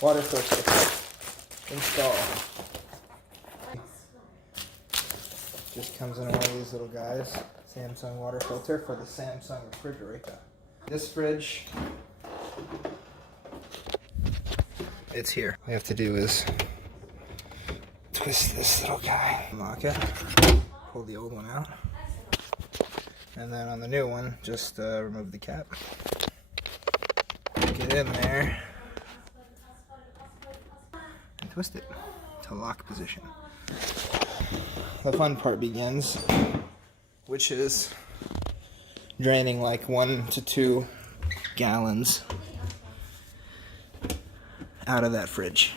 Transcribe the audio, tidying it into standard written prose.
Water filter. Install. Just comes in one of these little guys. Samsung water filter for the Samsung refrigerator. This fridge, it's here. All you have to do is twist this little guy, lock it, pull the old one out, and then on the new one, just remove the cap. Get in there and twist it to lock position. The fun part begins, which is draining like 1 to 2 gallons out of that fridge.